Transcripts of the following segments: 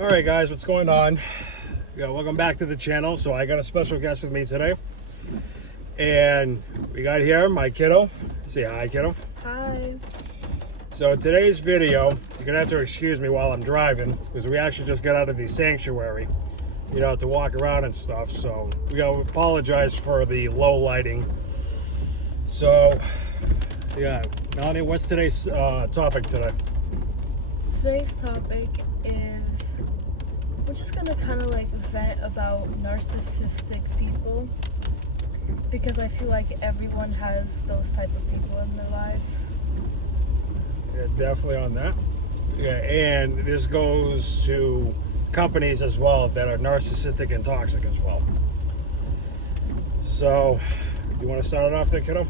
All right, guys, what's going on? Yeah, welcome back to the channel. So I got a special guest with me today, and we got here my kiddo. Say hi, kiddo. Hi. So today's video, you're gonna have to excuse me while I'm driving because we actually just got out of the sanctuary, to walk around and stuff. So we gotta apologize for the low lighting. So yeah, Melanie, what's today's topic today? Today's topic is we're just gonna kind of like vent about narcissistic people because I feel like everyone has those type of people in their lives. Yeah, definitely on that. Yeah, and this goes to companies as well that are narcissistic and toxic as well. So, you want to start it off there, kiddo?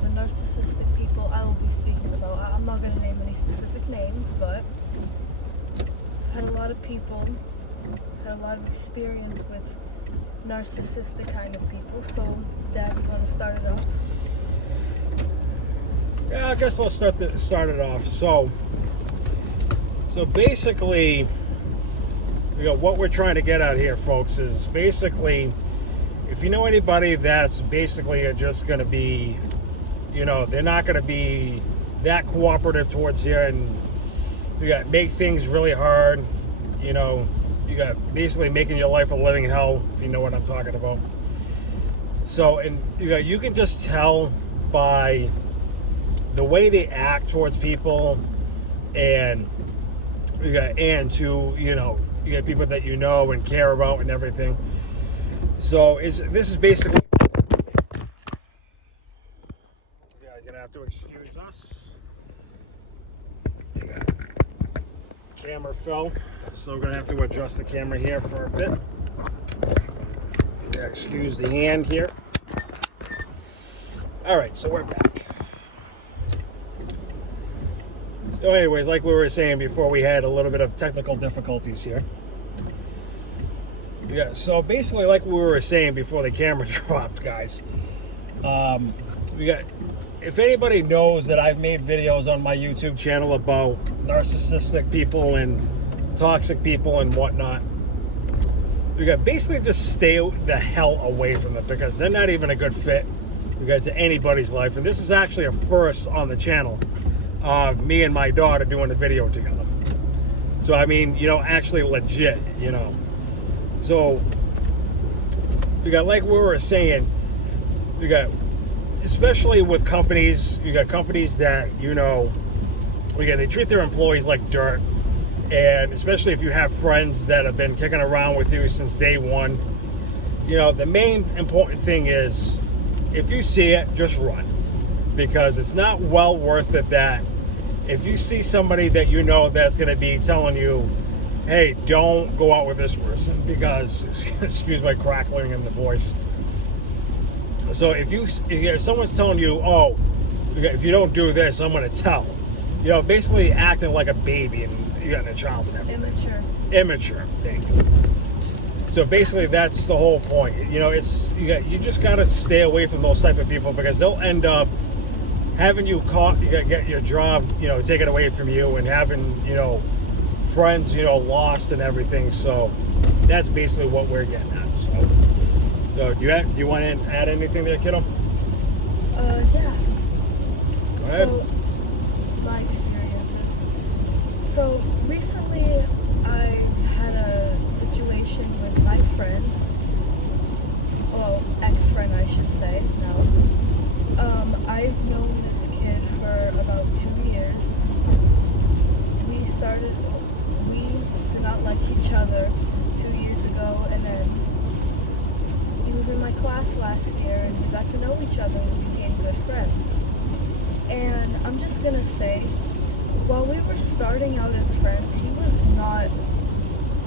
The narcissistic people I will be speaking about. I'm not gonna name any specific names, but I've had a lot of people, had a lot of experience with narcissistic kind of people. So, Dad, you want to start it off? Yeah, I guess let's start it off. So basically, what we're trying to get at here, folks, is basically, if you know anybody that's basically just going to be, they're not going to be that cooperative towards you, and you got make things really hard, you got basically making your life a living hell, if you know what I'm talking about. So, and you can just tell by the way they act towards people, and you got people that and care about and everything. So this is basically, you're gonna have to excuse us. You got camera fell, so we're gonna have to adjust the camera here for a bit. Yeah, excuse the hand here. All right, so we're back. So anyways, like we were saying before, we had a little bit of technical difficulties here. Yeah, so basically, like we were saying before the camera dropped, guys, if anybody knows that I've made videos on my YouTube channel about narcissistic people and toxic people and whatnot, basically just stay the hell away from them because they're not even a good fit to anybody's life. And this is actually a first on the channel of me and my daughter doing a video together. So I mean, actually legit, So like we were saying, especially with companies, you got companies that they treat their employees like dirt. And especially if you have friends that have been kicking around with you since day one, the main important thing is if you see it, just run, because it's not well worth it that if you see somebody that that's going to be telling you, hey, don't go out with this person because, excuse my crackling in the voice. So if someone's telling you, oh, if you don't do this, I'm going to tell, basically acting like a baby and you got a child and everything. Immature. Thank you. So basically that's the whole point. You just got to stay away from those type of people because they'll end up having you caught, get your job, taken away from you, and having, friends, lost and everything. So that's basically what we're getting at. So do you want to add anything there, kiddo? Yeah. Go ahead. So, it's my experiences. So recently, I've had a situation with my friend, well, ex-friend, I should say now. I've known this kid for about 2 years. We did not like each other 2 years ago, and then he was in my class last year, and we got to know each other and became good friends. And I'm just gonna say, while we were starting out as friends, he was not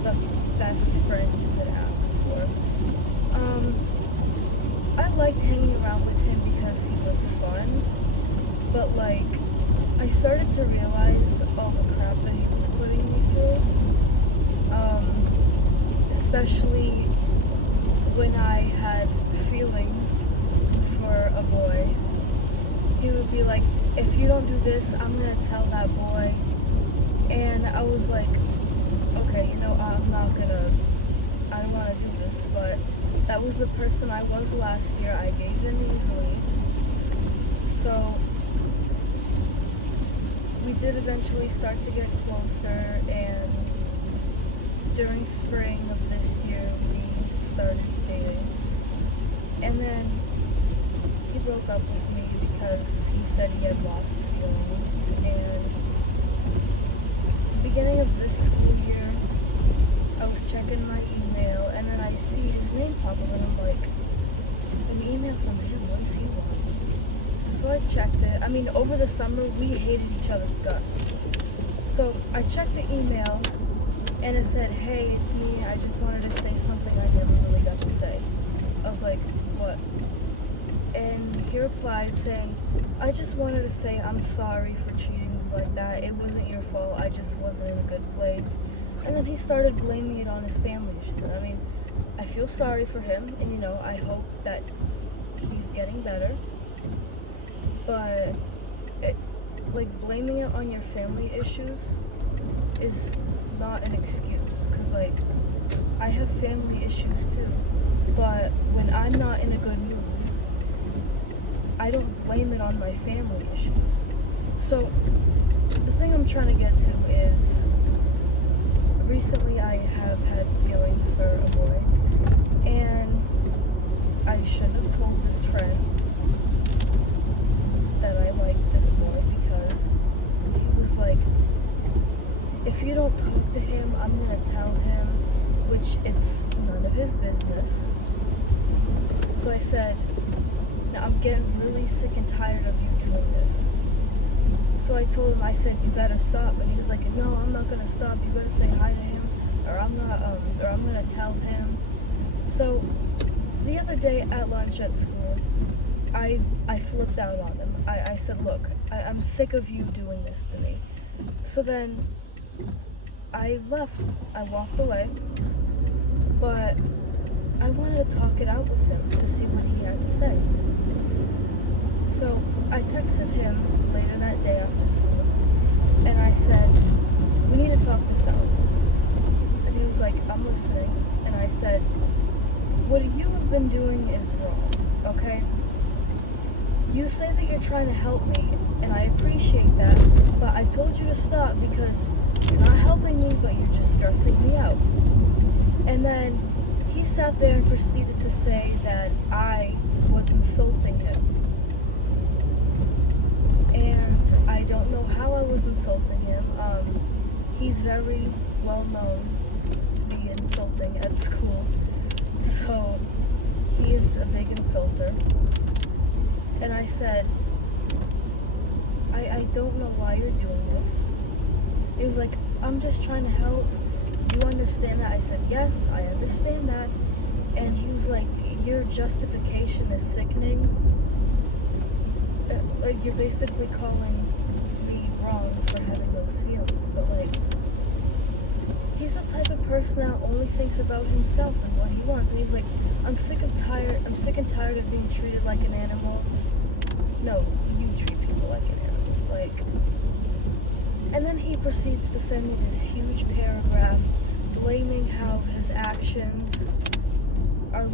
the best friend you could ask for. I liked hanging around with him because he was fun, but I started to realize all the crap that he was putting me through, especially when I had feelings for a boy. He would be like, if you don't do this, I'm gonna tell that boy. And I was like, okay, I don't wanna do this, but that was the person I was last year. I gave in easily. So we did eventually start to get closer, and during spring of this year we started dating. And then he broke up with me because he said he had lost feelings. And at the beginning of this school year, I was checking my email, and then I see his name pop up, and I'm like, an email from him, what does he want? So I checked it. I mean, over the summer, we hated each other's guts. So I checked the email, and it said, hey, it's me, I just wanted to say something I never really got to say. I was like, what? And he replied saying, I just wanted to say I'm sorry for treating you like that. It wasn't your fault. I just wasn't in a good place. And then he started blaming it on his family issues. And I mean, I feel sorry for him, and I hope that he's getting better. But blaming it on your family issues is not an excuse. Cause I have family issues too. But when I'm not in a good mood, I don't blame it on my family issues. So the thing I'm trying to get to is, recently I have had feelings for a boy, and I shouldn't have told this friend that I liked this boy, because he was like, if you don't talk to him, I'm gonna tell him, which it's none of his business. So I said, now I'm getting really sick and tired of you doing this. So I told him, I said, you better stop. And he was like, no, I'm not gonna stop. You gotta say hi to him, or I'm gonna tell him. So the other day at lunch at school, I flipped out on him. I said, look, I'm sick of you doing this to me. So then I left. I walked away, but I wanted to talk it out with him to see what he had to say. So I texted him later that day after school, and I said, we need to talk this out. And he was like, I'm listening. And I said, what you have been doing is wrong, okay? You say that you're trying to help me, and I appreciate that, but I've told you to stop because you're not helping me, but you're just stressing me out. And then he sat there and proceeded to say that I was insulting him. And I don't know how I was insulting him. He's very well known to be insulting at school. So he is a big insulter. And I said, I don't know why you're doing this. He was like, I'm just trying to help. You understand that? I said, yes, I understand that. And he was like, your justification is sickening. Like, you're basically calling me wrong for having those feelings. But he's the type of person that only thinks about himself and what he wants. And he's like, I'm sick and tired of being treated like an animal. No, you treat people like an animal. And then he proceeds to send me this huge paragraph blaming how his actions are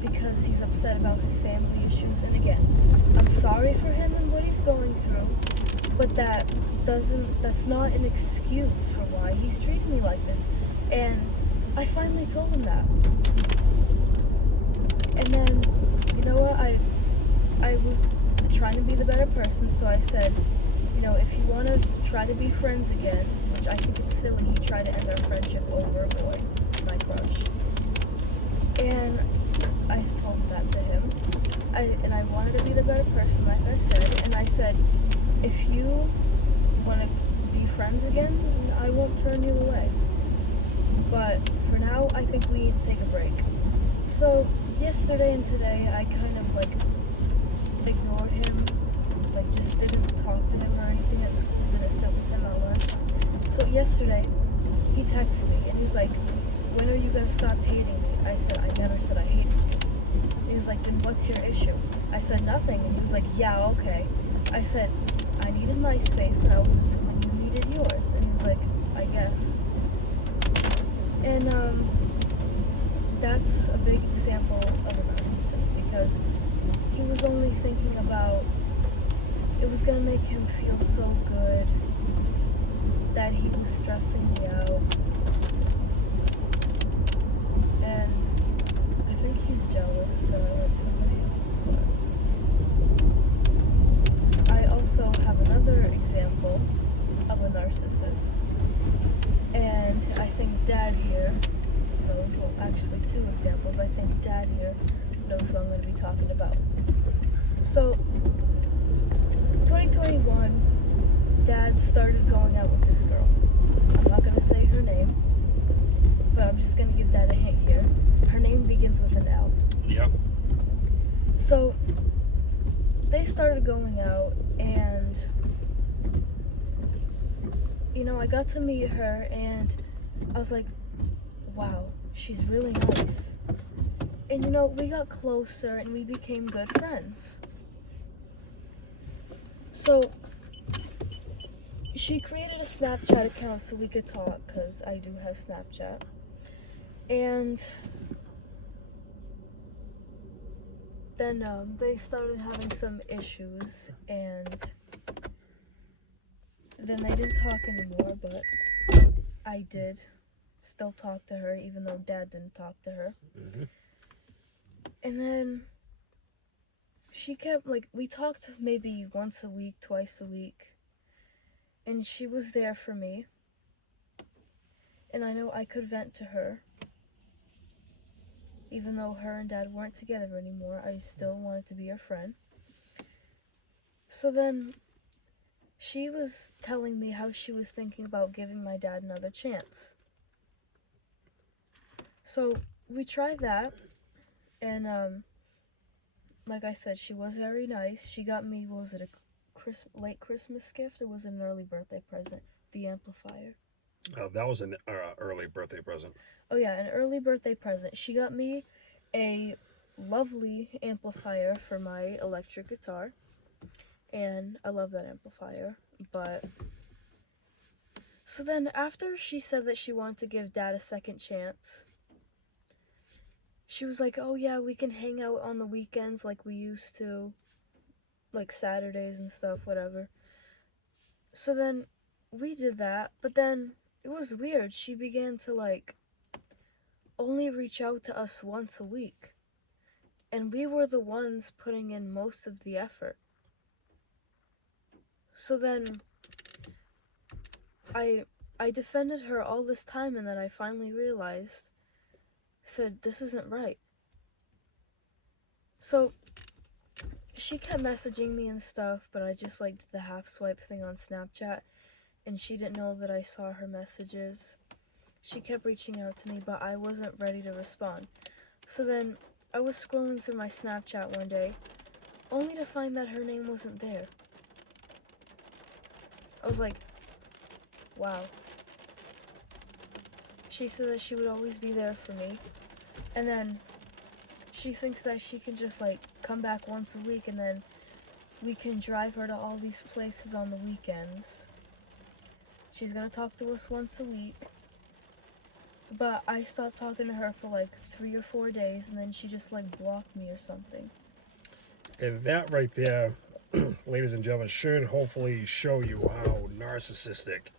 because he's upset about his family issues. And again, I'm sorry for him and what he's going through, but that's not an excuse for why he's treating me like this. And I finally told him that. And then, you know what, I was trying to be the better person, so I said, if you want to try to be friends again, which I think it's silly, he tried to end our friendship over a boy, my crush. And I told that to him. I wanted to be the better person, like I said. And I said, if you want to be friends again, I won't turn you away. But for now, I think we need to take a break. So yesterday and today, I kind of ignored him. Just didn't talk to him or anything at school, didn't sit with him at lunch. So yesterday, he texted me and he was like, when are you gonna stop hating me? I said, I never said I hated you. He was like, then what's your issue? I said, nothing. And he was like, yeah, okay. I said, I needed my space, and I was assuming you needed yours. And he was like, I guess. And that's a big example of a narcissist, because he was only thinking about it was gonna make him feel so good that he was stressing me out. And I think he's jealous that I like somebody else. But I also have another example of a narcissist. And I think Dad here knows, well, actually 2 examples. I think Dad here knows who I'm going to be talking about. So, 2021, Dad started going out with this girl. I'm not going to say her name, but I'm just going to give Dad a hint here. Her name begins with an L. Yep. So, they started going out, and you know, I got to meet her, and I was like, wow, she's really nice. And you know, we got closer, and we became good friends. So, she created a Snapchat account so we could talk, because I do have Snapchat. And then they started having some issues, and then they didn't talk anymore, but I did still talk to her, even though Dad didn't talk to her. Mm-hmm. And then she kept, like, we talked maybe once a week, twice a week, and she was there for me. And I know I could vent to her. Even though her and Dad weren't together anymore, I still wanted to be her friend. So then she was telling me how she was thinking about giving my dad another chance. So we tried that, and like I said, she was very nice. She got me, what was it, a late Christmas gift, or was it an early birthday present? The amplifier. That was an early birthday present. Oh yeah, an early birthday present. She got me a lovely amplifier for my electric guitar, and I love that amplifier. But so then after she said that she wanted to give Dad a second chance, she was like, oh yeah, we can hang out on the weekends like we used to, like Saturdays and stuff, whatever. So then we did that, but then it was weird. She began to like only reach out to us once a week, and we were the ones putting in most of the effort. So then I defended her all this time, and then I finally realized, I said, this isn't right. So she kept messaging me and stuff, but I just like did the half swipe thing on Snapchat, and she didn't know that I saw her messages. She kept reaching out to me, but I wasn't ready to respond. So then I was scrolling through my Snapchat one day, only to find that her name wasn't there. I was like, wow. She said that she would always be there for me, and then she thinks that she can just like come back once a week, and then we can drive her to all these places on the weekends. She's gonna talk to us once a week. But I stopped talking to her for like 3 or 4 days, and then she just like blocked me or something. And that right there, ladies and gentlemen, should hopefully show you how narcissistic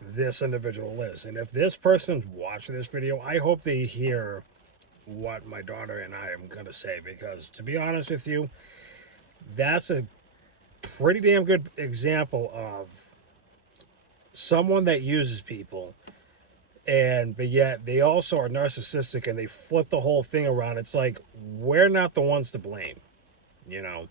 this individual is. And if this person's watching this video, I hope they hear what my daughter and I am going to say, because to be honest with you, that's a pretty damn good example of someone that uses people, but yet they also are narcissistic, and they flip the whole thing around. It's like, we're not the ones to blame, you know.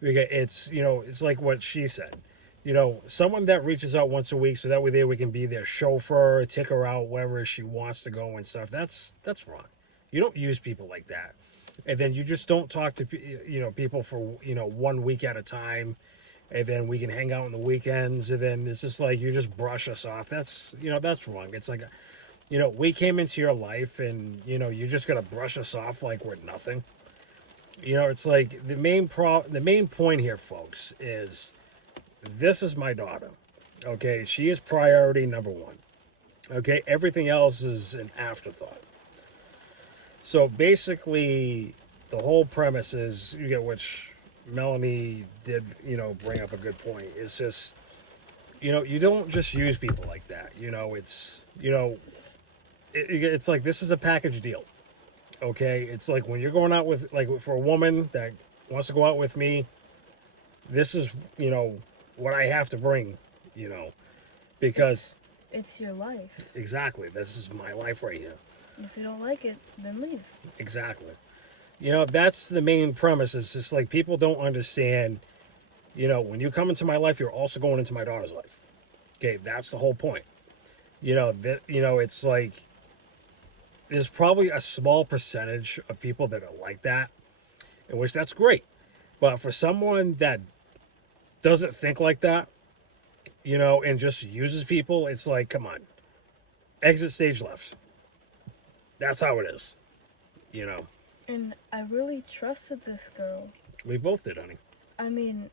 It's, you know, it's like what she said, you know, someone that reaches out once a week so that way we can be their chauffeur, take her out wherever she wants to go and stuff. That's wrong. You don't use people like that. And then you just don't talk to, you know, people for, you know, 1 week at a time, and then we can hang out on the weekends, and then it's just like you just brush us off. That's, you know, that's wrong. It's like, you know, we came into your life, and, you know, you're just gonna brush us off like we're nothing. You know, it's like the main point here, folks, is this is my daughter. Okay, she is priority number one. Okay, everything else is an afterthought. So basically, the whole premise is you get which Melanie did, bring up a good point. It's just, you don't just use people like that. It's like this is a package deal. Okay, it's like when you're going out with, like, for a woman that wants to go out with me, this is, what I have to bring, you know, because It's your life. exactly, this is my life right here. If you don't like it, then leave. Exactly. That's the main premise. It's just like people don't understand, when you come into my life, you're also going into my daughter's life. Okay, that's the whole point. It's like there's probably a small percentage of people that are like that, in which that's great. But for someone that doesn't think like that, and just uses people, it's like, come on, exit stage left. That's how it is. You know, And I really trusted this girl. we both did, honey. I mean,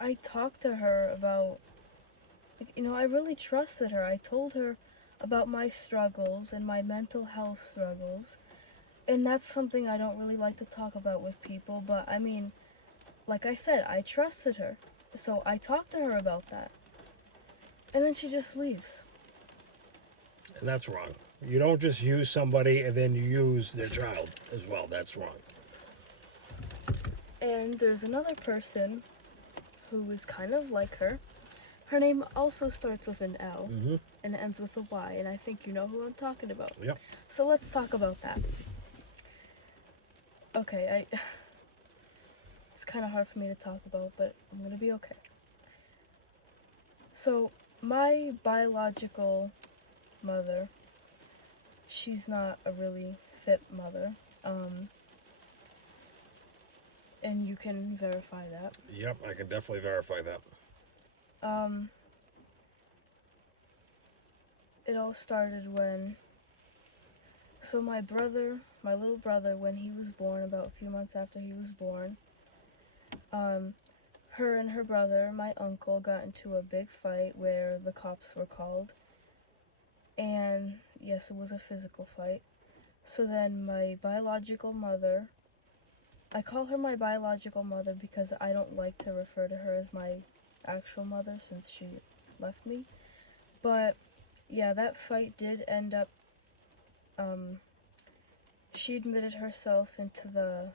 I talked to her about, I really trusted her. I told her about my struggles and my mental health struggles. And that's something I don't really like to talk about with people, but I mean, like I said, I trusted her. So I talked to her about that. And then she just leaves. And that's wrong. You don't just use somebody and then you use their child as well. That's wrong. And there's another person who is kind of like her. Her name also starts with an L Mm-hmm. and ends with a Y, and I think you know who I'm talking about. Yep. So let's talk about that. Okay, it's kind of hard for me to talk about, but I'm gonna be okay. So, my biological mother, she's not a really fit mother, and you can verify that. Yep, I can definitely verify that. It all started when, so my little brother, when he was born, about a few months after he was born, her and her brother, my uncle, got into a big fight where the cops were called. And yes, it was a physical fight. So then my biological mother, I call her my biological mother because I don't like to refer to her as my actual mother since she left me. But yeah, that fight did end up, she admitted herself into the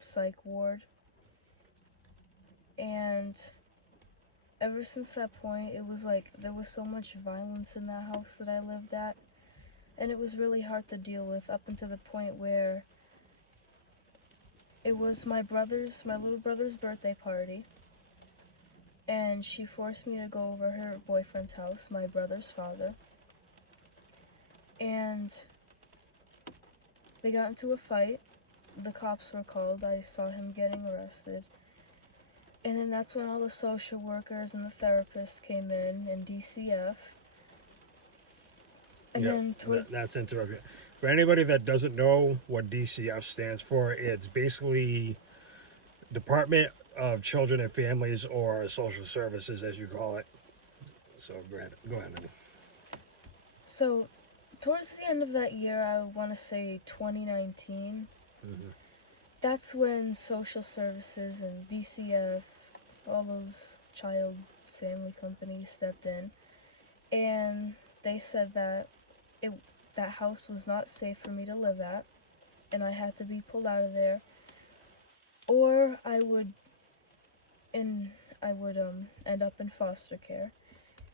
psych ward. And ever since that point, it was like there was so much violence in that house that I lived at. And it was really hard to deal with up until the point where it was my little brother's birthday party. And she forced me to go over her boyfriend's house, my brother's father. And they got into a fight. The cops were called. I saw him getting arrested. And then that's when all the social workers and the therapists came in and DCF. And Yep, then towards... that's interrupting. For anybody that doesn't know what DCF stands for, it's basically Department of Children and Families, or Social Services, as you call it. So go ahead, honey. So, towards the end of that year, I want to say 2019, that's when social services and DCF, all those child family companies stepped in, and they said that that house was not safe for me to live at, and I had to be pulled out of there, or I would end up in foster care.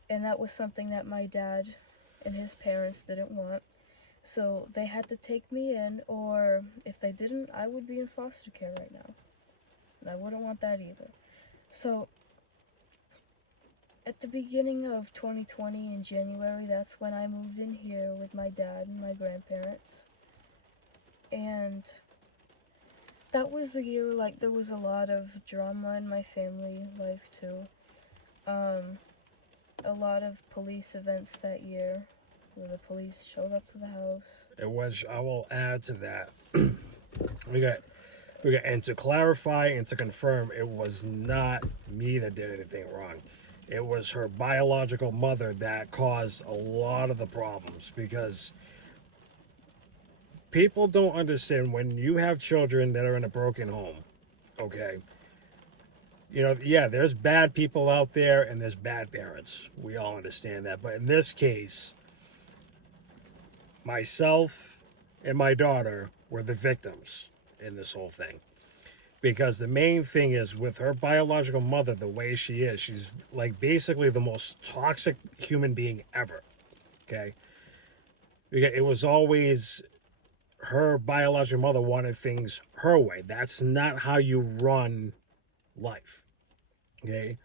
And that was something that my dad and his parents didn't want. So they had to take me in, or if they didn't, I would be in foster care right now. And I wouldn't want that either. So at the beginning of 2020 in January, that's when I moved in here with my dad and my grandparents. And that was the year, like, there was a lot of drama in my family life too. A lot of police events that year where the police showed up to the house. In which I will add to that, we got Okay, and to clarify and to confirm, it was not me that did anything wrong. It was her biological mother that caused a lot of the problems because people don't understand when you have children that are in a broken home, okay? Yeah, there's bad people out there and there's bad parents. We all understand that. But in this case, myself and my daughter were the victims in this whole thing. Because the main thing is with her biological mother, the way she is, she's like basically the most toxic human being ever. Okay. It was always her biological mother wanted things her way. That's not how you run life. Okay.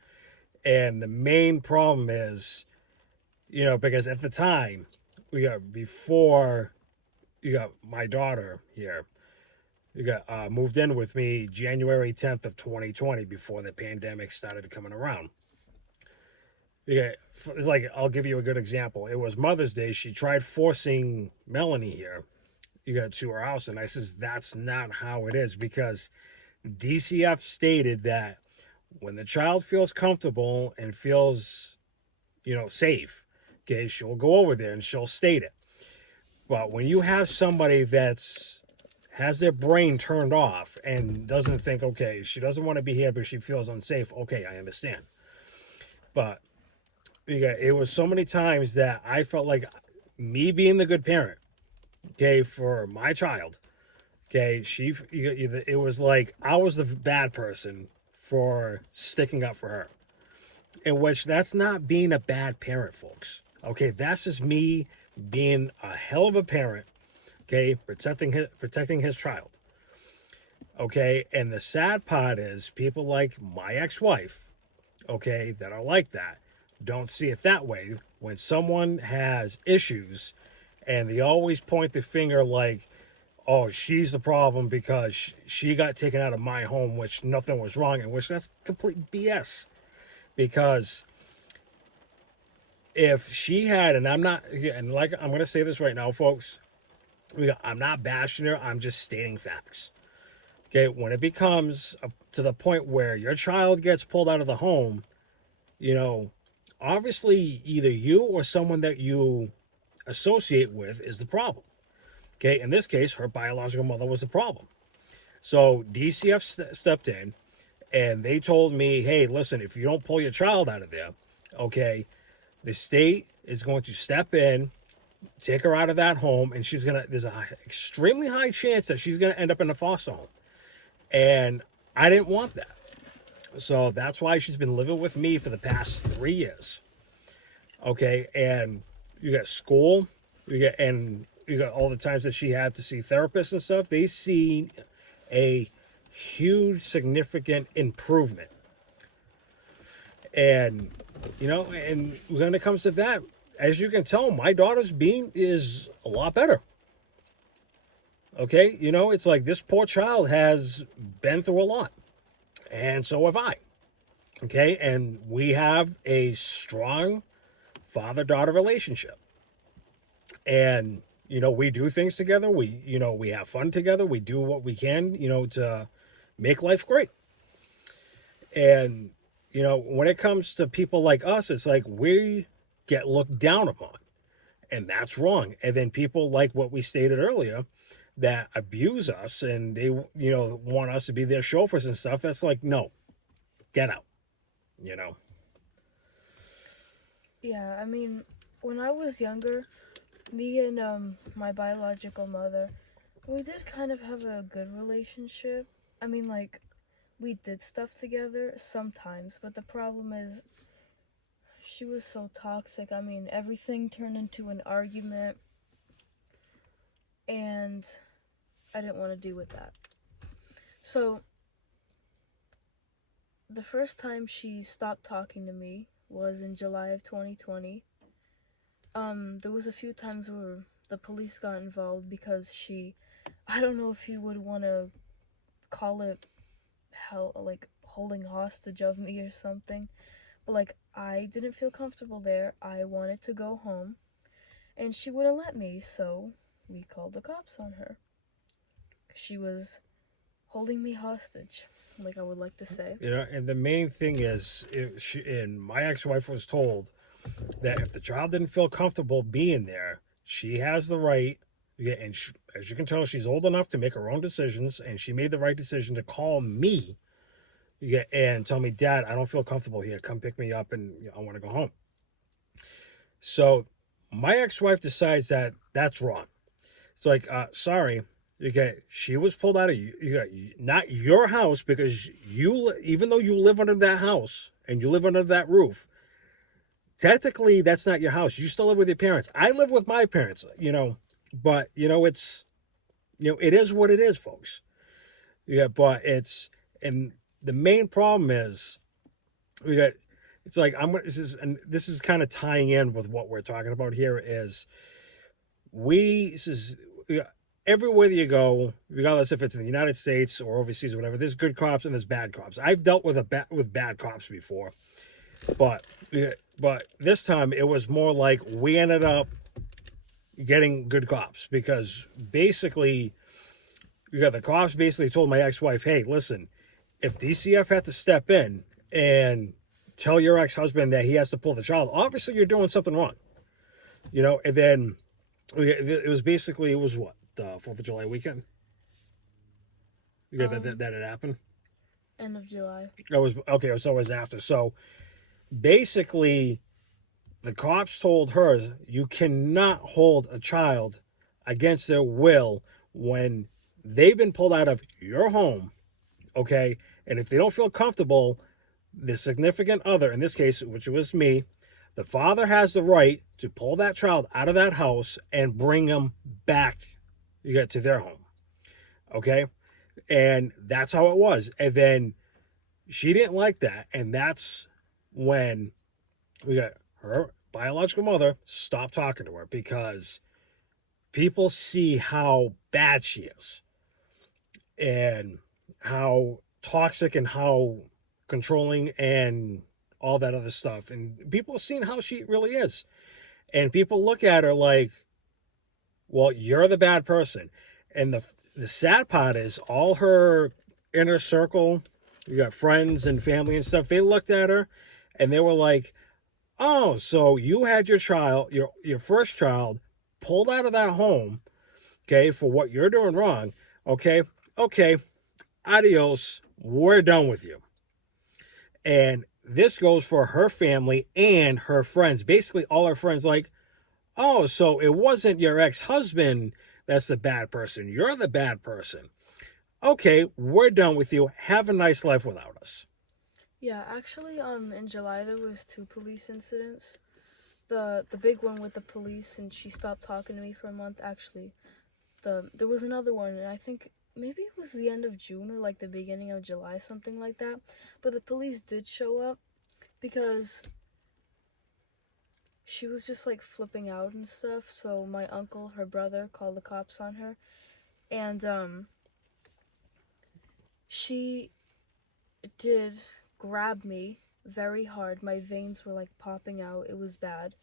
And the main problem is, because at the time, before you got my daughter here, you got moved in with me January 10th of 2020 before the pandemic started coming around. Yeah, it's like I'll give you a good example. It was Mother's Day. She tried forcing Melanie here, to her house, and I says that's not how it is because DCF stated that when the child feels comfortable and feels, safe, okay, she'll go over there and she'll state it. But when you have somebody that's has their brain turned off and doesn't think, okay, she doesn't want to be here, but she feels unsafe. Okay, I understand. But it was so many times that I felt like me being the good parent, okay, for my child, okay, it was like I was the bad person for sticking up for her, in which that's not being a bad parent, folks. Okay, that's just me being a hell of a parent, okay, protecting his child. Okay, and the sad part is people like my ex-wife, okay, that are like that, don't see it that way. When someone has issues and they always point the finger like, oh, she's the problem because she got taken out of my home, which nothing was wrong, and which that's complete BS. Because if she had, and I'm not, and like I'm going to say this right now, folks, I'm not bashing her, I'm just stating facts. Okay, when it becomes to the point where your child gets pulled out of the home, you know, obviously either you or someone that you associate with is the problem. Okay, in this case, her biological mother was the problem. So DCF stepped in and they told me, hey, listen, if you don't pull your child out of there, okay, the state is going to step in, take her out of that home, and there's an extremely high chance that she's going to end up in a foster home. And I didn't want that. So that's why she's been living with me for the past 3 years. Okay, and you got school, you got all the times that she had to see therapists and stuff. They see a huge, significant improvement. And and when it comes to that, as you can tell, my daughter's being is a lot better. Okay, it's like this poor child has been through a lot, and so have I. Okay, and we have a strong father-daughter relationship, and we do things together. We have fun together. We do what we can, to make life great. And when it comes to people like us, it's like we get looked down upon, and that's wrong. And then people like what we stated earlier that abuse us and they want us to be their chauffeurs and stuff. That's like, no, get out. you know Yeah, I mean, when I was younger, me and my biological mother, we did kind of have a good relationship. I mean, like, we did stuff together sometimes, but the problem is she was so toxic. I mean, everything turned into an argument, and I didn't want to deal with that. So, the first time she stopped talking to me was in July of 2020. There was a few times where the police got involved because I don't know if you would want to call it like holding hostage of me or something, but like I didn't feel comfortable there. I wanted to go home, and she wouldn't let me, so we called the cops on her. She was holding me hostage, like I would like to say. And the main thing is, and my ex-wife was told that if the child didn't feel comfortable being there, she has the right. Yeah, and as you can tell, she's old enough to make her own decisions, and she made the right decision to call me, yeah, and tell me, Dad, I don't feel comfortable here. Come pick me up, and I want to go home. So my ex-wife decides that that's wrong. It's like, sorry, okay, she was pulled out of not your house, because even though you live under that house and you live under that roof, technically that's not your house. You still live with your parents. I live with my parents, but it's, it is what it is, folks. Yeah, but and the main problem is we got. It's like this is kind of tying in with what we're talking about here. Is this is everywhere that you go, regardless if it's in the United States or overseas or whatever, there's good cops and there's bad cops. I've dealt with with bad cops before, but this time it was more like we ended up getting good cops, because basically the cops basically told my ex-wife, hey, listen, if DCF had to step in and tell your ex-husband that he has to pull the child, obviously you're doing something wrong. And then it was what, the 4th of July weekend? That had happened? End of July. That was, okay, so it was after. So basically, the cops told her, you cannot hold a child against their will when they've been pulled out of your home, okay? And if they don't feel comfortable, the significant other, in this case, which was me, the father has the right to pull that child out of that house and bring them back to their home, okay? And that's how it was. And then she didn't like that, and that's when her biological mother stopped talking to her, because people see how bad she is and how toxic and how controlling and all that other stuff. And people are seeing how she really is. And people look at her like, well, you're the bad person. And the sad part is all her inner circle, you got friends and family and stuff, they looked at her and they were like, oh, so you had your child, your first child, pulled out of that home, okay, for what you're doing wrong, okay, adios, we're done with you. And this goes for her family and her friends, basically all her friends, like, oh, so it wasn't your ex-husband that's the bad person, you're the bad person. Okay, we're done with you, have a nice life without us. Yeah, actually, in July there was 2 police incidents. The big one with the police, and she stopped talking to me for a month. Actually, there was another one, and I think maybe it was the end of June or like the beginning of July, something like that. But the police did show up because she was just like flipping out and stuff. So my uncle, her brother, called the cops on her, and she did grab me very hard. My veins were like popping out. It was bad.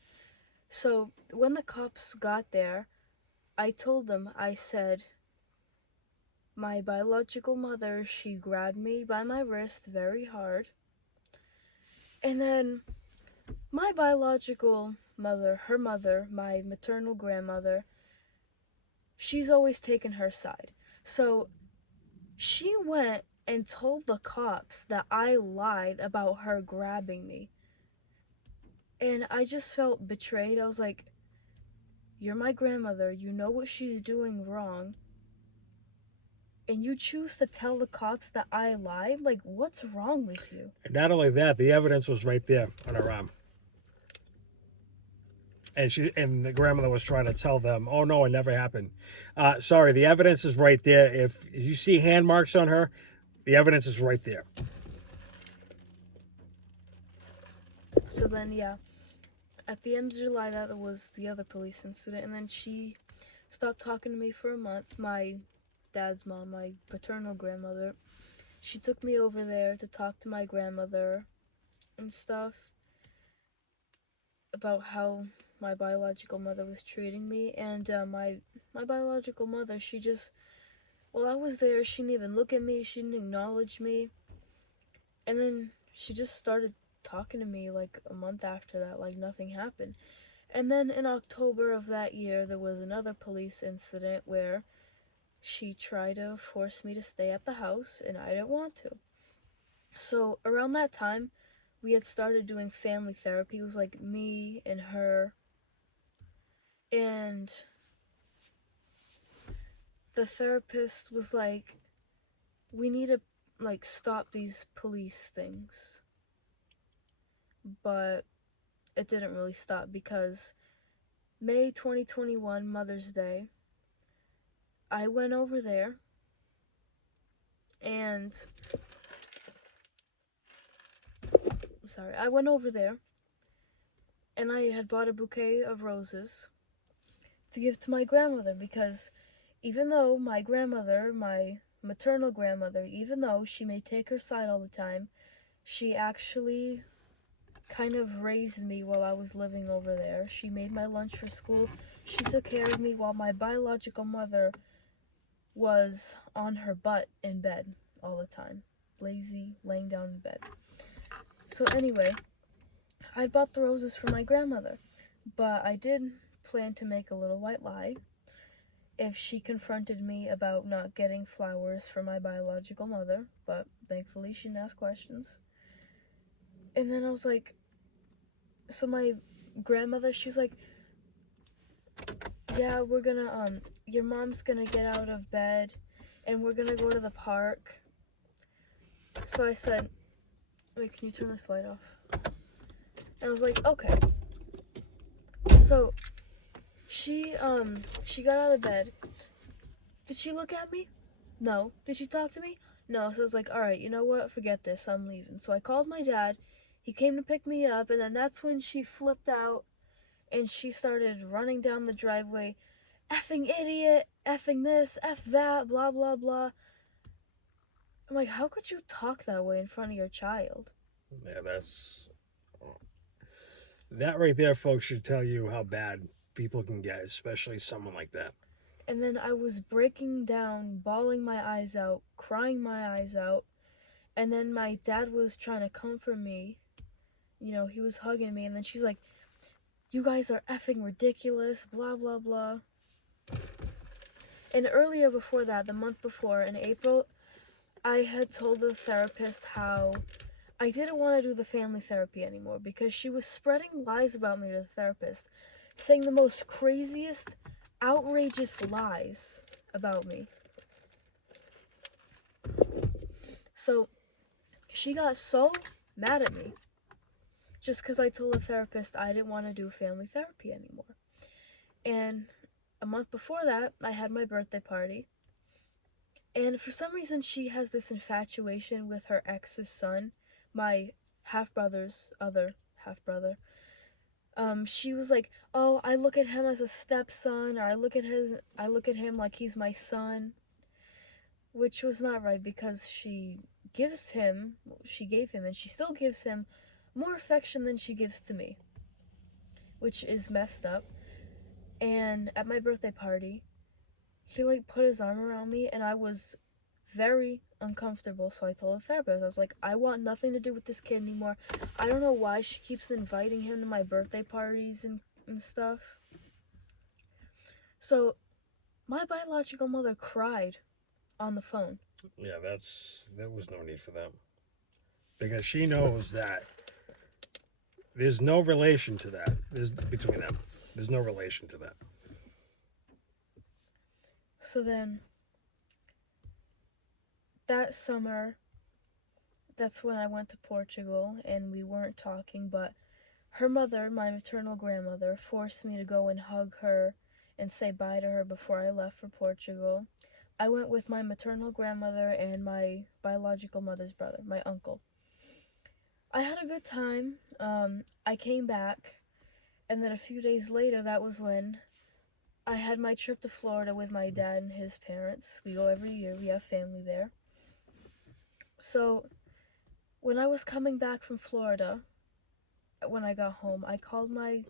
So when the cops got there, I told them, I said, my biological mother, she grabbed me by my wrist very hard. And then my biological mother, her mother, my maternal grandmother, she's always taken her side. So she went and told the cops that I lied about her grabbing me. And I just felt betrayed. I was like, you're my grandmother, you know what she's doing wrong, and you choose to tell the cops that I lied? Like, what's wrong with you? And not only that, the evidence was right there on her arm. And the grandmother was trying to tell them, oh no, it never happened. Sorry, the evidence is right there. If you see hand marks on her, the evidence is right there. So then, yeah, at the end of July, that was the other police incident, and then she stopped talking to me for a month. My dad's mom, my paternal grandmother, she took me over there to talk to my grandmother and stuff about how my biological mother was treating me. And my biological mother, she just While I was there, she didn't even look at me, she didn't acknowledge me. And then she just started talking to me like a month after that, like nothing happened. And then in October of that year, there was another police incident where she tried to force me to stay at the house, and I didn't want to. So around that time, we had started doing family therapy. It was like me and her, and the therapist was like, we need to like stop these police things. But it didn't really stop because May 2021, Mother's Day, I went over there and I went over there and I had bought a bouquet of roses to give to my grandmother because even though my grandmother, my maternal grandmother, even though she may take her side all the time, she actually kind of raised me while I was living over there. She made my lunch for school. She took care of me while my biological mother was on her butt in bed all the time, lazy, laying down in bed. So anyway, I bought the roses for my grandmother, but I did plan to make a little white lie if she confronted me about not getting flowers for my biological mother, but thankfully she didn't ask questions. And then I was like, so my grandmother, she's like, yeah, we're gonna, your mom's gonna get out of bed and we're gonna go to the park. So I said, wait, can you turn this light off? And I was like, okay. So she got out of bed. Did she look at me? No. Did she talk to me? No. So I was like, all right, you know what? Forget this. I'm leaving. So I called my dad. He came to pick me up, and then that's when she flipped out and she started running down the driveway, effing idiot, effing this, eff that, blah blah blah. I'm like, how could you talk that way in front of your child? Yeah, that right there, folks, should tell you how bad people can get, especially someone like that. And then I was breaking down, bawling my eyes out, crying my eyes out. And then my dad was trying to comfort me. You know, he was hugging me. And then she's like, you guys are effing ridiculous, blah, blah, blah. And earlier before that, the month before, in April, I had told the therapist how I didn't want to do the family therapy anymore because she was spreading lies about me to the therapist, saying the most craziest, outrageous lies about me. So she got so mad at me just because I told the therapist I didn't want to do family therapy anymore. And a month before that, I had my birthday party. And for some reason, she has this infatuation with her ex's son, my half-brother's other half-brother. She was like, oh, I look at him as a stepson, or I look at him like he's my son. Which was not right because she gave him, and she still gives him more affection than she gives to me, which is messed up. And at my birthday party, he like put his arm around me and I was very uncomfortable. So I told the therapist, I was like, I want nothing to do with this kid anymore. I don't know why she keeps inviting him to my birthday parties and stuff. So my biological mother cried on the phone. Yeah, there was no need for that. Because she knows that there's no relation to that. There's between them. There's no relation to that. So then that summer, that's when I went to Portugal and we weren't talking, but her mother, my maternal grandmother, forced me to go and hug her and say bye to her before I left for Portugal. I went with my maternal grandmother and my biological mother's brother, my uncle. I had a good time. I came back, and then a few days later, that was when I had my trip to Florida with my dad and his parents. We go every year, we have family there. So, when I was coming back from Florida, when I got home, I called my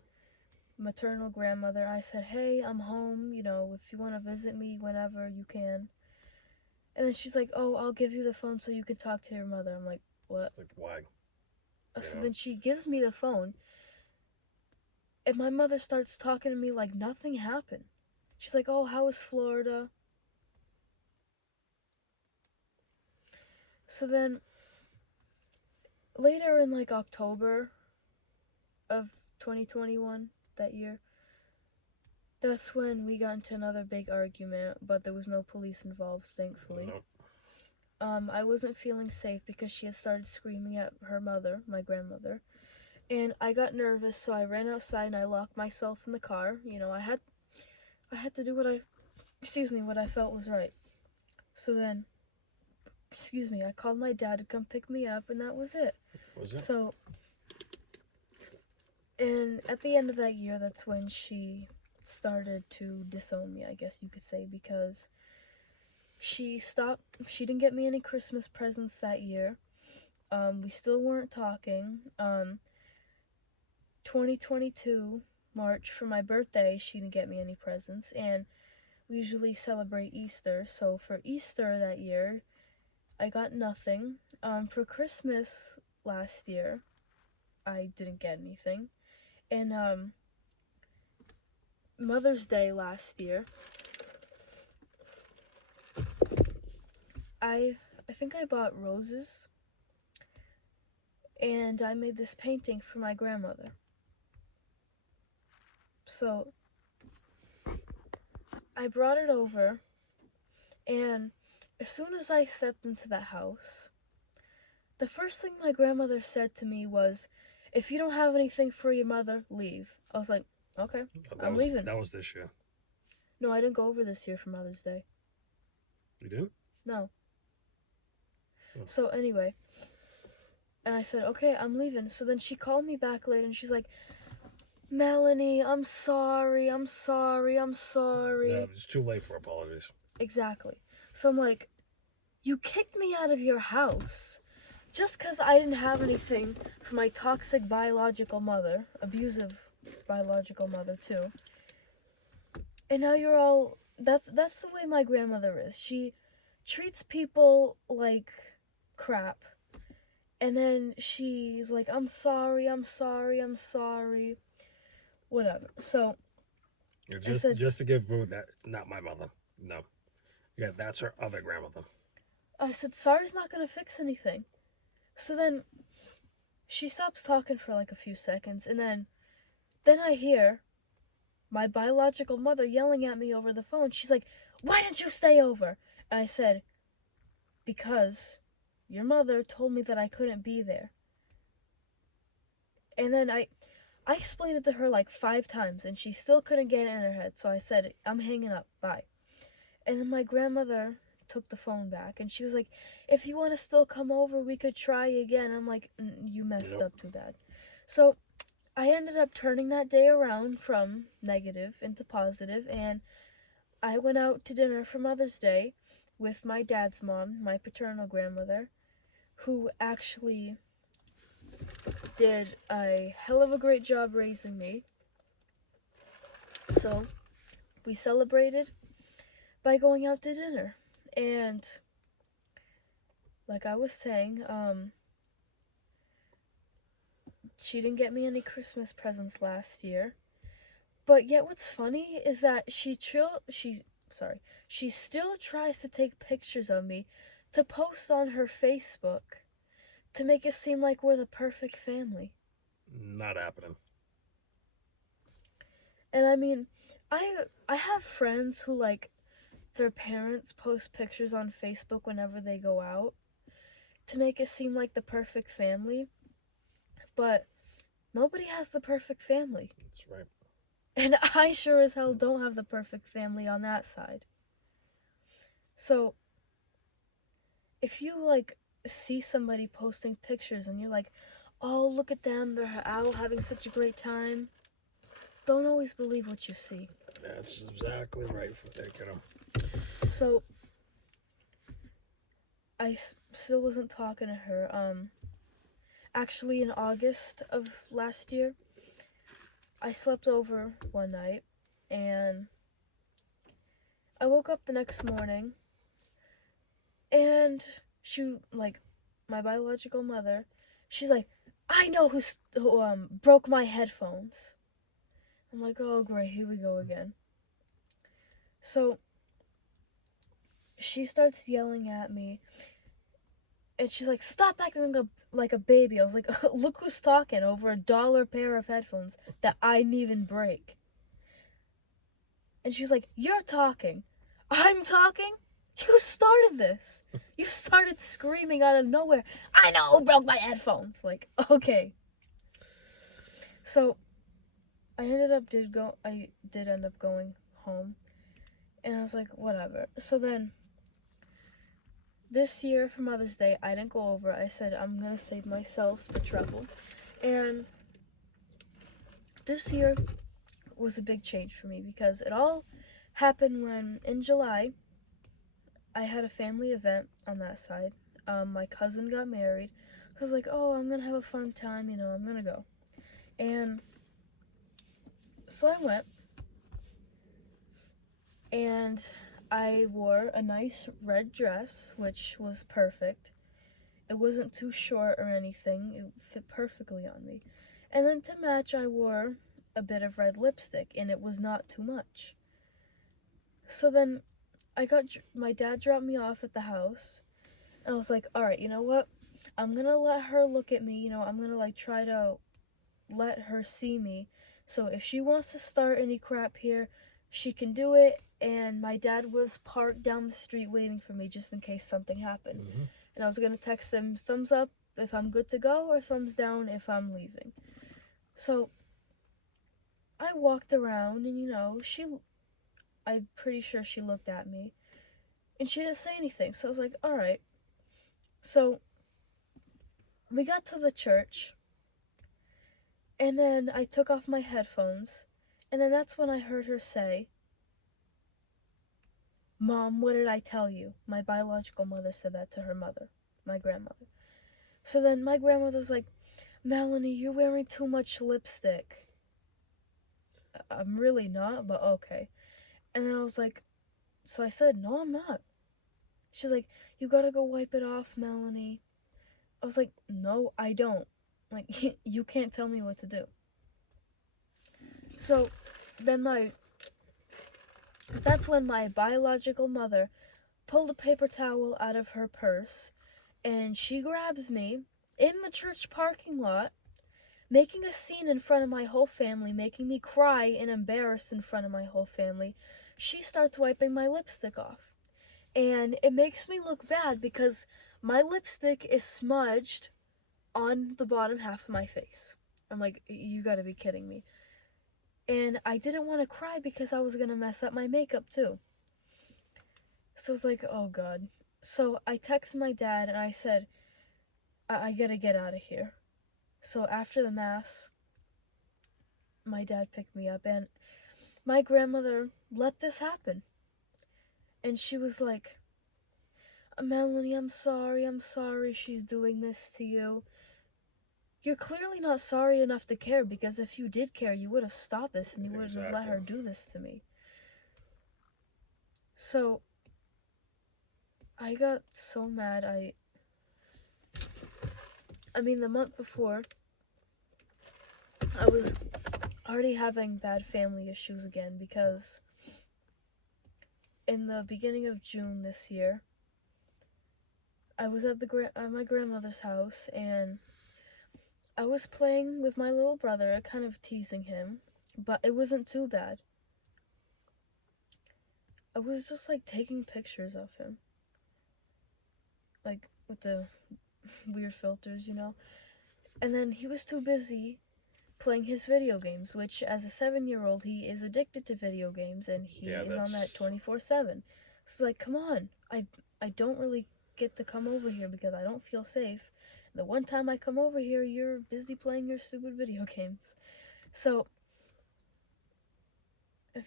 maternal grandmother. I said, hey, I'm home, you know, if you want to visit me whenever you can. And then she's like, "Oh, I'll give you the phone so you can talk to your mother." I'm like, "What?" Like, why? So Yeah. then she gives me the phone, and my mother starts talking to me like nothing happened. She's like, "Oh, how was Florida?" So then later in like October of 2021, that year, that's when we got into another big argument, but there was no police involved, thankfully. No. I wasn't feeling safe because she had started screaming at her mother, my grandmother, and I got nervous, so I ran outside and I locked myself in the car. You know, I had to do what I felt was right. So then, I called my dad to come pick me up, and that was it. Was it? So, and at the end of that year, that's when she started to disown me, I guess you could say, because she didn't get me any Christmas presents that year. We still weren't talking. 2022 March for my birthday, she didn't get me any presents, and we usually celebrate Easter. So for Easter that year, I got nothing. For Christmas last year, I didn't get anything, and Mother's Day last year, I think I bought roses, and I made this painting for my grandmother. So I brought it over, and as soon as I stepped into the house, the first thing my grandmother said to me was, "If you don't have anything for your mother, leave." I was like, "Okay, I'm leaving." That was this year. No, I didn't go over this year for Mother's Day. You do? No. Oh. So anyway, and I said, "Okay, I'm leaving." So then she called me back later and she's like, "Melanie, I'm sorry, I'm sorry, I'm sorry." Yeah, it's too late for apologies. Exactly. So I'm like, "You kicked me out of your house just because I didn't have anything for my toxic biological mother, abusive biological mother too. And now you're all that's the way my grandmother is. She treats people like crap. And then she's like, "I'm sorry, I'm sorry, I'm sorry." Whatever. So I said, Just to give Boo that, not my mother. No. Yeah, that's her other grandmother. "Sorry's not gonna fix anything." So then she stops talking for like a few seconds, and then I hear my biological mother yelling at me over the phone. She's like, "Why didn't you stay over?" And I said, "Because your mother told me that I couldn't be there." And then I explained it to her like 5 times, and she still couldn't get it in her head. So I said, "I'm hanging up. Bye." And then my grandmother took the phone back, and she was like, "If you want to still come over, we could try again." I'm like, "You messed up too bad." So I ended up turning that day around from negative into positive, and I went out to dinner for Mother's Day with my dad's mom, my paternal grandmother, who actually did a hell of a great job raising me. So we celebrated by going out to dinner. And like I was saying, she didn't get me any Christmas presents last year. But yet what's funny is that she still tries to take pictures of me to post on her Facebook to make it seem like we're the perfect family. Not happening. And I mean, I have friends who like their parents post pictures on Facebook whenever they go out to make it seem like the perfect family. But nobody has the perfect family. That's right. And I sure as hell don't have the perfect family on that side. So if you like see somebody posting pictures and you're like, "Oh, look at them, they're out having such a great time," don't always believe what you see. That's exactly right for taking them. So I still wasn't talking to her. Actually, in August of last year, I slept over one night, and I woke up the next morning, And she, like, my biological mother, she's like, I know who broke my headphones. I'm like, oh great, here we go again. So she starts yelling at me, and she's like, stop acting like a baby. I was like, look who's talking over $1 pair of headphones that I didn't even break. And she's like, you're talking. I'm talking? You started this. You started screaming out of nowhere. I know who broke my headphones. Like, okay. So I did end up going home. And I was like, whatever. So then this year for Mother's Day, I didn't go over. I said I'm gonna save myself the trouble. And this year was a big change for me because it all happened when in July I had a family event on that side. My cousin got married. I was like, oh, I'm gonna have a fun time, I'm gonna go. And so I went, and I wore a nice red dress, which was perfect. It wasn't too short or anything, it fit perfectly on me. And then to match, I wore a bit of red lipstick, and it was not too much. So then my dad dropped me off at the house, and I was like, all right, you know what? I'm gonna let her look at me, I'm gonna like try to let her see me. So if she wants to start any crap here, she can do it. And my dad was parked down the street waiting for me just in case something happened. Mm-hmm. And I was gonna text him thumbs up if I'm good to go or thumbs down if I'm leaving. So I walked around and I'm pretty sure she looked at me and she didn't say anything. So I was like, all right. So we got to the church, and then I took off my headphones, and then that's when I heard her say, Mom, what did I tell you? My biological mother said that to her mother, my grandmother. So then my grandmother was like, Melanie, you're wearing too much lipstick. I'm really not, but okay. And then I was like, so I said, no, I'm not. She's like, you gotta go wipe it off, Melanie. I was like, no, I don't. Like, you can't tell me what to do. So then that's when my biological mother pulled a paper towel out of her purse, and she grabs me in the church parking lot, making a scene in front of my whole family, making me cry and embarrassed in front of my whole family. She starts wiping my lipstick off. And it makes me look bad because my lipstick is smudged on the bottom half of my face. I'm like, you gotta be kidding me. And I didn't want to cry because I was gonna mess up my makeup too. So I was like, oh god. So I texted my dad and I said, I gotta get out of here. So after the mass, my dad picked me up, and my grandmother let this happen. And she was like, Melanie, I'm sorry she's doing this to you. You're clearly not sorry enough to care, because if you did care, you would have stopped this and you wouldn't have let her do this to me. So I got so mad. I mean, the month before, I was already having bad family issues again because in the beginning of June this year, I was at my grandmother's house, and I was playing with my little brother, kind of teasing him, but it wasn't too bad. I was just like taking pictures of him, like with the weird filters, and then he was too busy playing his video games, which as a 7-year-old, he is addicted to video games, and he is on that 24/7. So it's like, come on, I don't really get to come over here because I don't feel safe. The one time I come over here, you're busy playing your stupid video games. So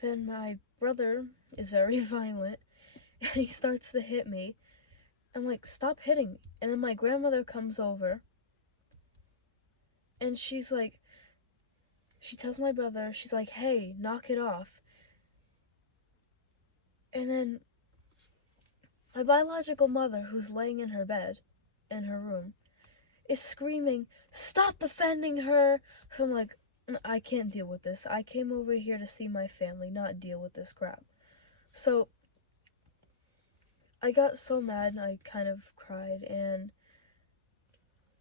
then my brother is very violent, and he starts to hit me. I'm like, stop hitting me. And then my grandmother comes over, and she tells my brother, she's like, hey, knock it off. And then My biological mother, who's laying in her bed, in her room, is screaming, "Stop defending her!" So I'm like, I can't deal with this. I came over here to see my family, not deal with this crap. So I got so mad, I kind of cried, and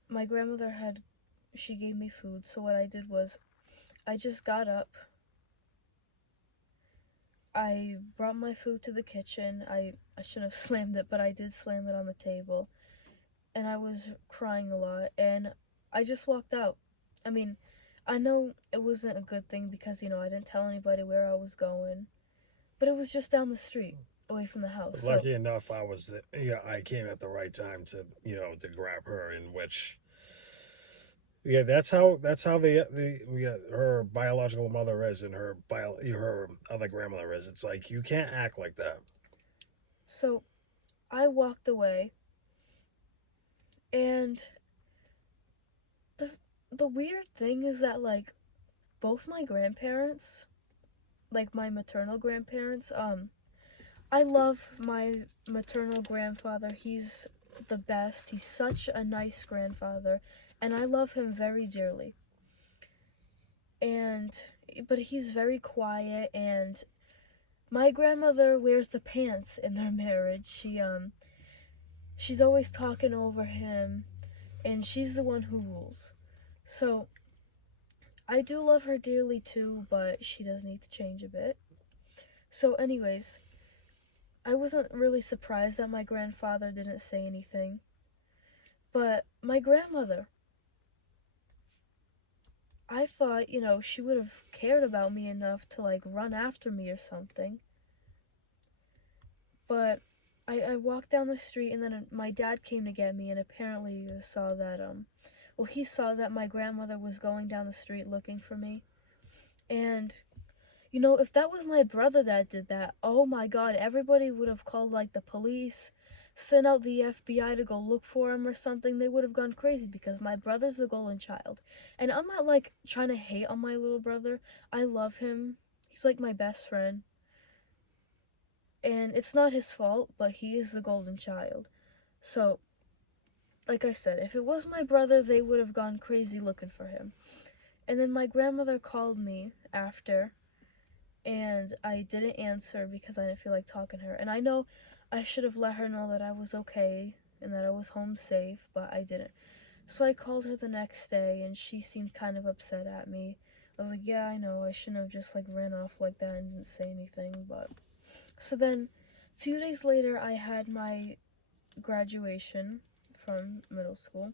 my grandmother she gave me food. So what I did was, I just got up, I brought my food to the kitchen. I shouldn't have slammed it, but I did slam it on the table. And I was crying a lot. And I just walked out. I mean, I know it wasn't a good thing because, I didn't tell anybody where I was going. But it was just down the street, away from the house. So, Lucky enough, I came at the right time to to grab her. In which, yeah, that's how her biological mother is and her other grandmother is. It's like you can't act like that. so I walked away. And the, the weird thing is that, like, both my grandparents, like my maternal grandparents, I love my maternal grandfather. He's the best. He's such a nice grandfather, and I love him very dearly. And but he's very quiet, and my grandmother wears the pants in their marriage. She's always talking over him, and she's the one who rules. So I do love her dearly too, but she does need to change a bit. So anyways, I wasn't really surprised that my grandfather didn't say anything. But my grandmother, I thought, she would have cared about me enough to like run after me or something. But I walked down the street, and then my dad came to get me, and apparently saw that he saw that my grandmother was going down the street looking for me. And if that was my brother that did that, oh my god, everybody would have called like the police, sent out the FBI to go look for him or something. They would have gone crazy because my brother's the golden child. And I'm not like trying to hate on my little brother. I love him. He's like my best friend. And it's not his fault, but he is the golden child. So, like I said, if it was my brother, they would have gone crazy looking for him. And then my grandmother called me after, and I didn't answer because I didn't feel like talking to her. And I know I should have let her know that I was okay and that I was home safe, but I didn't. So I called her the next day, and she seemed kind of upset at me. I was like, yeah, I know, I shouldn't have just like ran off like that and didn't say anything. But so then a few days later, I had my graduation from middle school,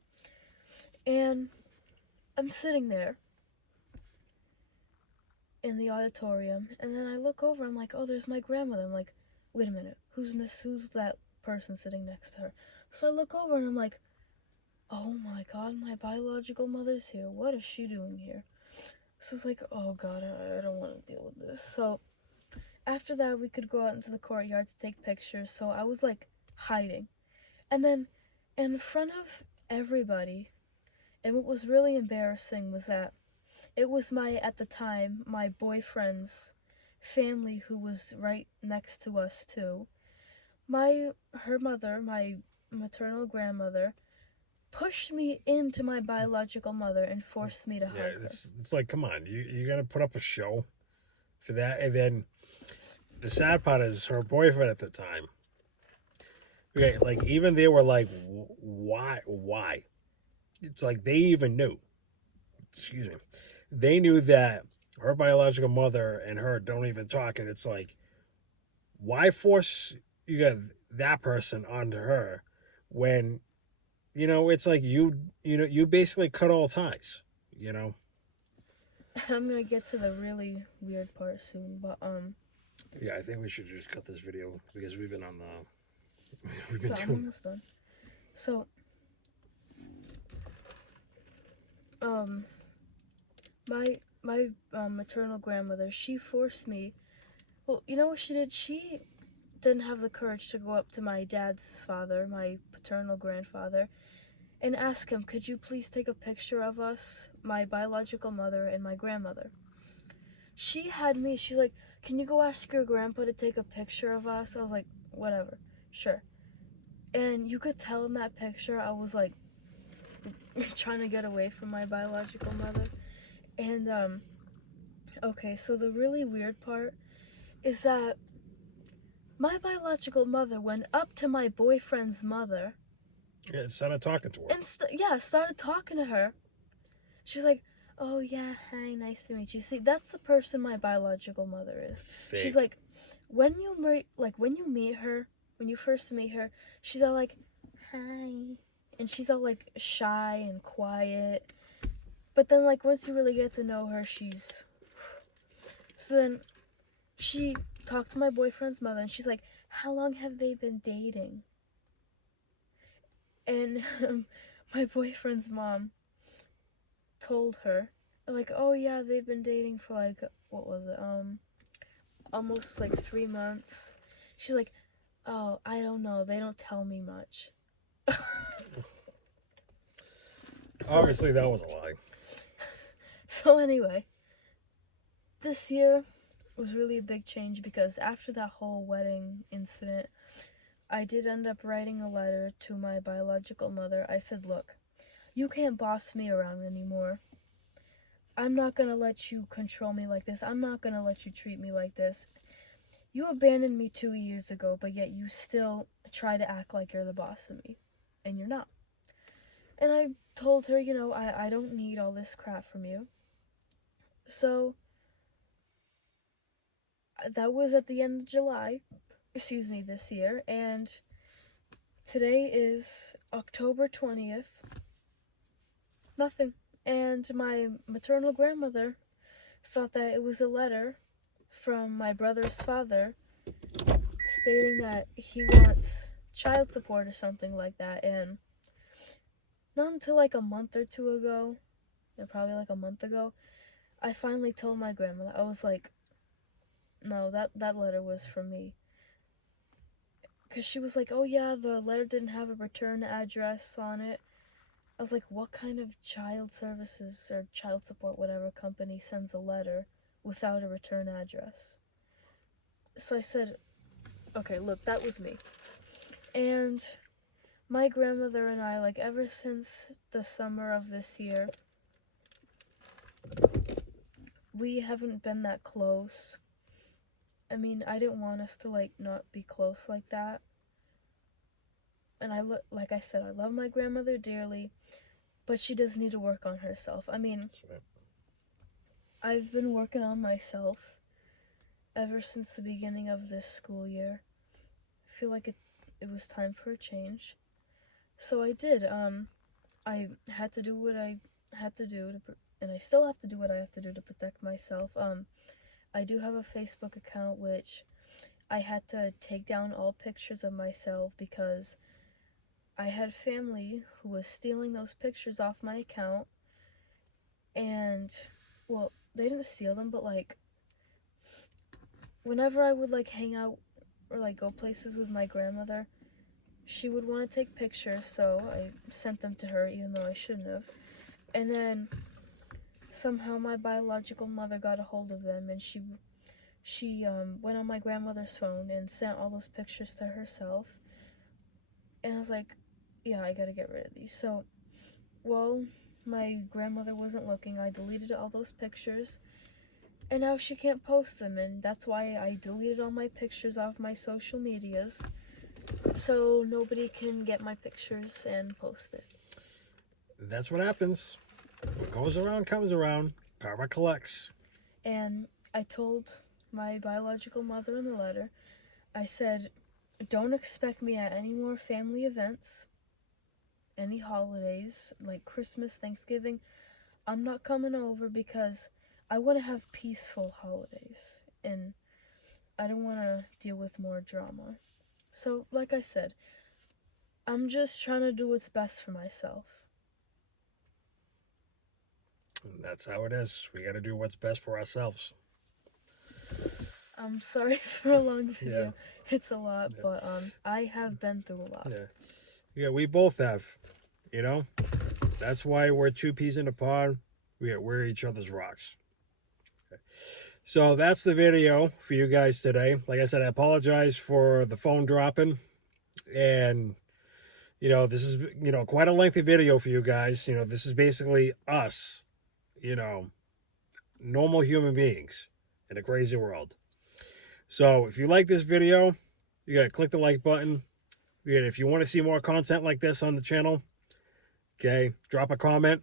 and I'm sitting there in the auditorium, and then I look over, I'm like, oh, there's my grandmother. I'm like, wait a minute, who's that person sitting next to her? So I look over, and I'm like, oh my god, my biological mother's here. What is she doing here? So it's like, oh god, I don't want to deal with this. So after that, we could go out into the courtyard to take pictures, so I was like hiding. And then in front of everybody, and what was really embarrassing was that it was at the time, my boyfriend's family who was right next to us too. Her mother, my maternal grandmother, pushed me into my biological mother and forced me to hug her. It's like, come on, you're gonna put up a show for that, and then the sad part is her boyfriend at the time. Okay, like even they were like, why? It's like they even knew. Excuse me. They knew that her biological mother and her don't even talk, and it's like, why force you got that person onto her when it's like you basically cut all ties. I'm gonna get to the really weird part soon, but Yeah, I think we should just cut this video because we've been on the. We've been but I'm doing. almost done. So my maternal grandmother, she forced me. Well, you know what she did? She didn't have the courage to go up to my dad's father, my paternal grandfather, and ask him, could you please take a picture of us, my biological mother and my grandmother? She's like, can you go ask your grandpa to take a picture of us? I was like, whatever, sure. And you could tell in that picture I was like trying to get away from my biological mother. And okay, so the really weird part is that my biological mother went up to my boyfriend's mother Yeah, instead of talking to her. and started talking to her. She's like, "Oh yeah, hi, nice to meet you." See, that's the person my biological mother is. Fake. She's like, when you meet her, when you first meet her, she's all like, "Hi," and she's all like shy and quiet. But then like once you really get to know her, she's. So then, she talked to my boyfriend's mother, and she's like, "How long have they been dating?" And my boyfriend's mom told her, like, "Oh yeah, they've been dating for like what was it? Almost like 3 months." She's like, "Oh, I don't know. They don't tell me much." So, Obviously, that was a lie. so anyway, this year was really a big change because after that whole wedding incident, I did end up writing a letter to my biological mother. I said, "Look, you can't boss me around anymore. I'm not gonna let you control me like this. I'm not gonna let you treat me like this. You abandoned me 2 years ago, but yet you still try to act like you're the boss of me. And you're not." And I told her, I don't need all this crap from you. So that was at the end of July, this year. And today is October 20th. Nothing. And my maternal grandmother thought that it was a letter from my brother's father stating that he wants child support or something like that. And not until like a month or two ago, probably like a month ago, I finally told my grandmother. I was like, "No, that letter was from me." Because she was like, "Oh yeah, the letter didn't have a return address on it." I was like, "What kind of child services or child support, whatever company sends a letter without a return address?" So I said, "Okay, look, that was me." And my grandmother and I, like, ever since the summer of this year, we haven't been that close. I mean, I didn't want us to, like, not be close like that. And like I said, I love my grandmother dearly, but she does need to work on herself. I mean, Right. I've been working on myself ever since the beginning of this school year. I feel like it was time for a change. So I did. I had to do what I had to do, and I still have to do what I have to do to protect myself. I do have a Facebook account, which I had to take down all pictures of myself because I had family who was stealing those pictures off my account. And, well, they didn't steal them, but like, whenever I would like hang out or like go places with my grandmother, she would want to take pictures, so I sent them to her even though I shouldn't have. And then somehow my biological mother got a hold of them, and she went on my grandmother's phone and sent all those pictures to herself. And I was like, "Yeah, I gotta get rid of these." So, well, my grandmother wasn't looking. I deleted all those pictures, and now she can't post them, and that's why I deleted all my pictures off my social medias, so nobody can get my pictures and post it. That's what happens. What goes around comes around. Karma collects. And I told my biological mother in the letter, I said, "Don't expect me at any more family events, any holidays, like Christmas, Thanksgiving. I'm not coming over because I want to have peaceful holidays, and I don't want to deal with more drama." So, like I said, I'm just trying to do what's best for myself. And that's how it is. We got to do what's best for ourselves. I'm sorry for a long video. Yeah. It's a lot, but I have been through a lot. Yeah, we both have. You know, that's why we're two peas in a pod. We're each other's rocks. Okay. So that's the video for you guys today. Like I said, I apologize for the phone dropping, and You know, this is, you know, quite a lengthy video for you guys. You know, this is basically us, you know, normal human beings in a crazy world. So if you like this video, you got to click the like button. If you want to see more content like this on the channel, okay, drop a comment.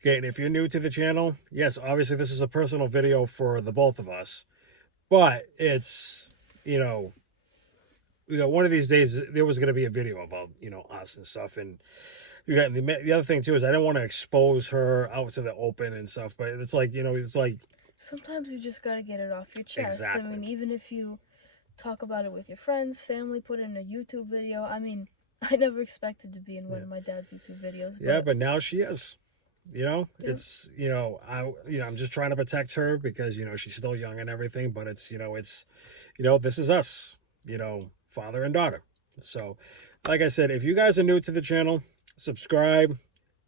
Okay, and if you're new to the channel, yes, obviously this is a personal video for the both of us, but it's, you know, one of these days there was going to be a video about, you know, us and stuff. And you got the other thing too is I didn't want to expose her out to the open and stuff, but it's like, you know, it's like sometimes you just gotta get it off your chest. Exactly. I mean, even if you talk about it with your friends, family, put in a YouTube video. I mean, I never expected to be in one of my dad's YouTube videos. Yeah, but now she is. You know, Yeah. it's, you know, I'm just trying to protect her because, you know, she's still young and everything, but it's, you know, this is us, you know, father and daughter. So, like I said, if you guys are new to the channel, subscribe,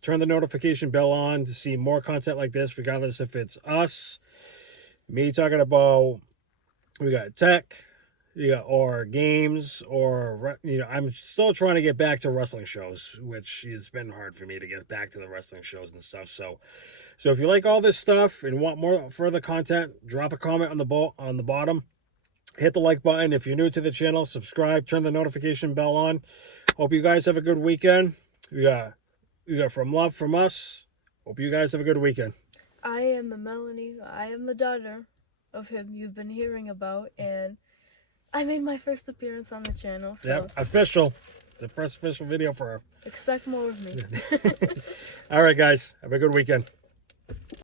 turn the notification bell on to see more content like this, regardless if it's us, me talking about, we got tech, or games, or, you know, I'm still trying to get back to wrestling shows, which has been hard for me to get back to the wrestling shows and stuff. So if you like all this stuff and want more further content, drop a comment on the bottom. Hit the like button. If you're new to the channel, subscribe, turn the notification bell on. Hope you guys have a good weekend. We got from love from us. Hope you guys have a good weekend. I am the Melanie. I am the daughter of him you've been hearing about, and I made my first appearance on the channel. So Yep, official. The first official video for her. expect more of me. All right, guys. Have a good weekend.